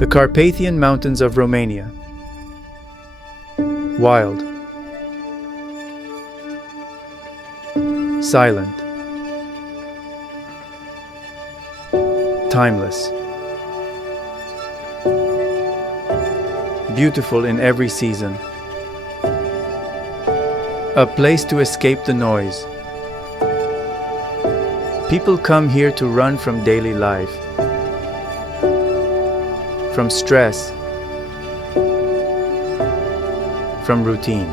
The Carpathian Mountains of Romania. Wild. Silent. Timeless. Beautiful in every season. A place to escape the noise. People come here to run from daily life, from stress, from routine.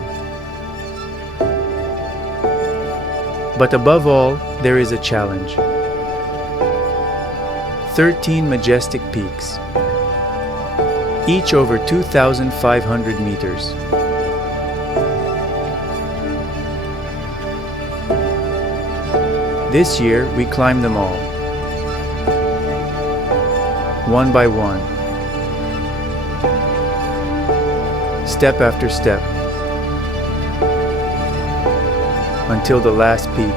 But above all, there is a challenge. 13 majestic peaks, each over 2,500 meters. This year, we climbed them all, one by one, step after step, until the last peak.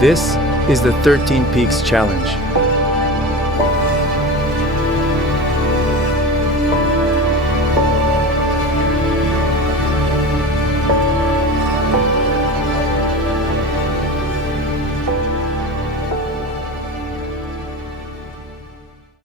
This is the 13 Peaks Challenge.